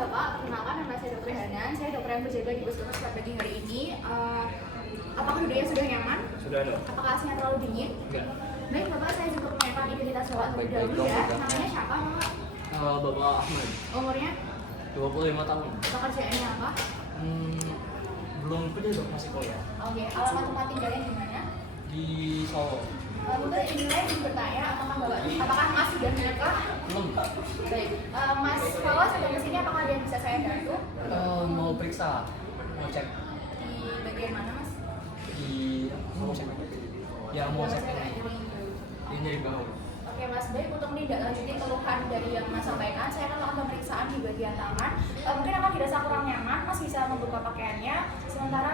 Bapak, perkenalkan nama saya Dr. Hanan. Saya dokter yang berjaga di Puskesmas pagi hari ini. Apakah duduknya sudah nyaman? Sudah dong. Apakah AC-nya terlalu dingin? Enggak. Baik, Bapak, saya juga menanyakan identitas Bapak terlebih dahulu ya. Namanya siapa, Bapak? Bapak Ahmad, Umurnya? 25 tahun. Pekerjaannya apa? Belum kerja dong, masih kuliah. Oke, alamat tempat tinggalnya di mana? Di Solo. Mungkin ini ingin bertanya, apakah Mas sudah menikah? Belum. Baik, Mas kalau sampai ke sini apakah ada yang bisa saya bantu? Mau periksa, mau cek Di bagian mana, Mas? mau cek. Ya mau cek ini dari bawah. Oke Mas, baik, untuk menindaklanjuti keluhan dari yang Mas sampaikan, saya akan melakukan pemeriksaan di bagian tangan. Mungkin akan dirasa kurang nyaman, Mas bisa membuka pakaiannya. Sementara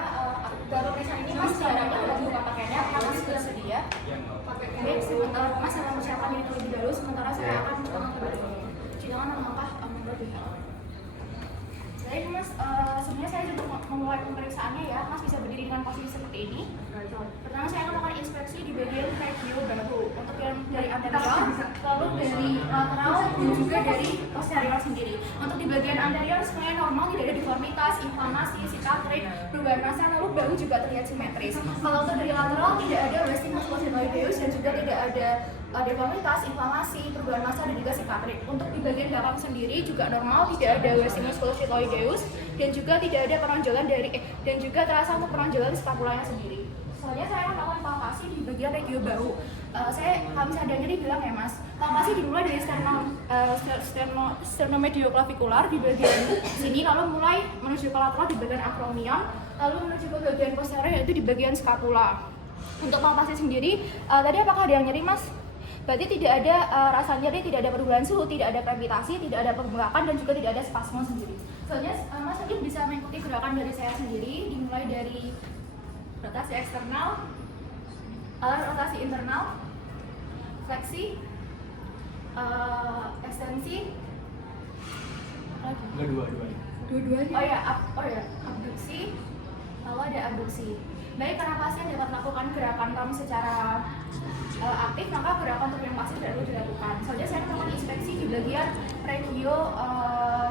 dalam pemeriksaan ini Mas diharapkan dalam membuka pakaiannya, apakah Mas bersedia? Baik, sementara Mas akan mempersiapkan diri terlebih dahulu, sementara saya akan mencoba terlebih dahulu. Jangan langkah menurut. Baik Mas, sebenarnya saya juga memulai pemeriksaannya ya. Mas bisa berdiri dengan posisi seperti ini. Pertama saya akan melakukan inspeksi di bagian review bahu untuk yang dari anterior, lalu dari lateral dan juga dari posterior sendiri. Untuk di bagian anterior semuanya normal, tidak ada deformitas, inflamasi, sikatrik, perubahan massa, lalu bahu juga terlihat simetris. Kalau untuk dari lateral tidak ada wasting musculoskeletal dan juga tidak ada deformitas, inflamasi, perubahan massa dan juga sikatrik. Untuk di bagian belakang sendiri juga normal, tidak ada wasting musculoskeletal dan juga tidak ada penonjolan dan juga terasa untuk penonjolan skapulanya sendiri. Selanjutnya saya akan melakukan palpasi di bagian regio bahu. Kalau misalnya ada nyeri bilang ya Mas, palpasi dimulai dari sternomedioclavicular di bagian sini, lalu mulai menuju ke lateral di bagian acromion, lalu menuju ke bagian posterior yaitu di bagian scapula. Untuk palpasi sendiri, tadi apakah ada yang nyeri Mas? Berarti tidak ada rasa nyeri, tidak ada perubahan suhu, tidak ada krepitasi, tidak ada pembengkakan dan juga tidak ada spasme sendiri. Soalnya Mas mungkin bisa mengikuti gerakan dari saya sendiri, dimulai dari rotasi eksternal, rotasi internal, fleksi, ekstensi, Dua-duanya. Oh ya, abduksi, lalu ada abduksi. Baik, karena pasien dapat melakukan gerakan PAM secara aktif, maka gerakan untuk yang pasif tidak perlu dilakukan. Soalnya saya melakukan inspeksi di bagian regio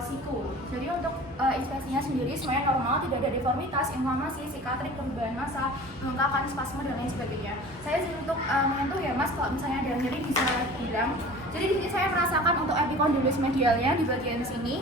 siku. Jadi untuk inspeksinya sendiri semuanya normal, tidak ada deformitas, inflamasi, sikatrik, perubahan massa, bengkakan, spasme dan lain sebagainya. Saya sih untuk menyentuh ya Mas, kalau misalnya ada nyeri bisa bilang. Jadi di sini saya merasakan untuk epicondylus medialnya di bagian sini.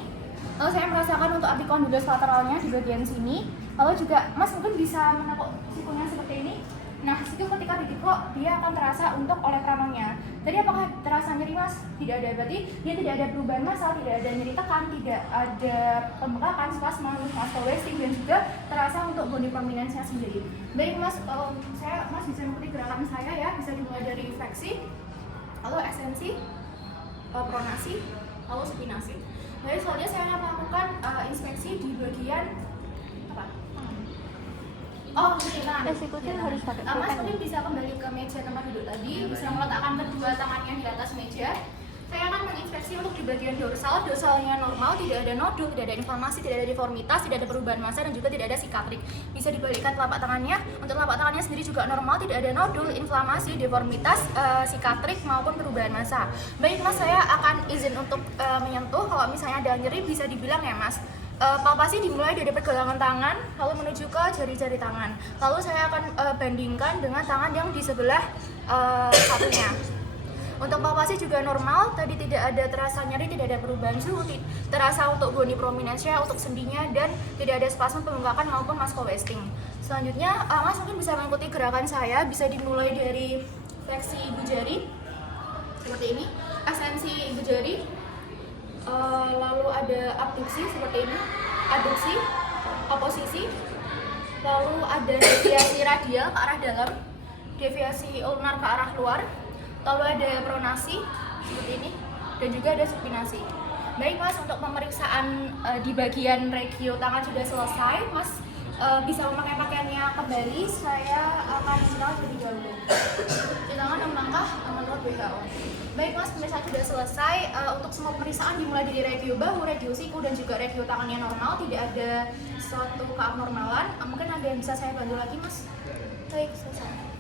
Lalu saya merasakan untuk epicondylus lateralnya di bagian sini. Lalu juga Mas mungkin bisa menepuk sikunya seperti ini. Nah, siku ketika ditekuk dia akan terasa untuk oleh kranonya. Tadi apakah terasa nyeri Mas? Tidak ada, berarti dia tidak ada perubahan massa, tidak ada nyeri tekan, tidak ada pembengkakan, spasme, muscle wasting dan juga terasa untuk body prominence-nya sendiri. Baik Mas, kalau Mas bisa mengikuti gerakan saya ya, bisa dimulai dari fleksi, lalu ekstensi, pronasi, lalu supinasi. Jadi soalnya saya akan melakukan inspeksi di bagian apa? Oh, tangan. Resikonya harus pakai Mas mungkin bisa kembali ke meja tempat duduk tadi, bisa meletakkan kedua tangannya di atas meja. Saya akan menginspeksi untuk di bagian dorsal, dorsalnya normal, tidak ada nodul, tidak ada inflamasi, tidak ada deformitas, tidak ada perubahan massa dan juga tidak ada sikatrik. Bisa dibalikkan telapak tangannya. Untuk telapak tangannya sendiri juga normal, tidak ada nodul, inflamasi, deformitas, sikatrik maupun perubahan massa. Baik Mas, saya akan izin untuk menyentuh. Kalau misalnya ada nyeri bisa dibilang ya Mas. Palpasi dimulai dari pergelangan tangan, lalu menuju ke jari-jari tangan. Lalu saya akan bandingkan dengan tangan yang di sebelah satunya. Untuk palpasi juga normal, tadi tidak ada terasa nyeri, tidak ada perubahan suhu, terasa untuk bony prominence-nya, untuk sendinya, dan tidak ada spasme pembengkakan maupun muscle wasting. Selanjutnya, Mas mungkin bisa mengikuti gerakan saya, bisa dimulai dari fleksi ibu jari, seperti ini, ekstensi ibu jari, lalu ada abduksi seperti ini, adduksi, oposisi, lalu ada deviasi radial ke arah dalam, deviasi ulnar ke arah luar, lalu ada pronasi seperti ini, dan juga ada supinasi. Baik Mas, untuk pemeriksaan di bagian regio tangan sudah selesai. Mas bisa memakai pakaiannya kembali. Saya akan istirahat lebih dahulu. Cuci tangan 6 langkah menurut WHO. Baik Mas, pemeriksaan sudah selesai. Untuk semua pemeriksaan dimulai dari regio bahu, regio siku, dan juga regio tangannya normal. Tidak ada suatu keabnormalan. Mungkin ada yang bisa saya bantu lagi Mas? Baik, selesai.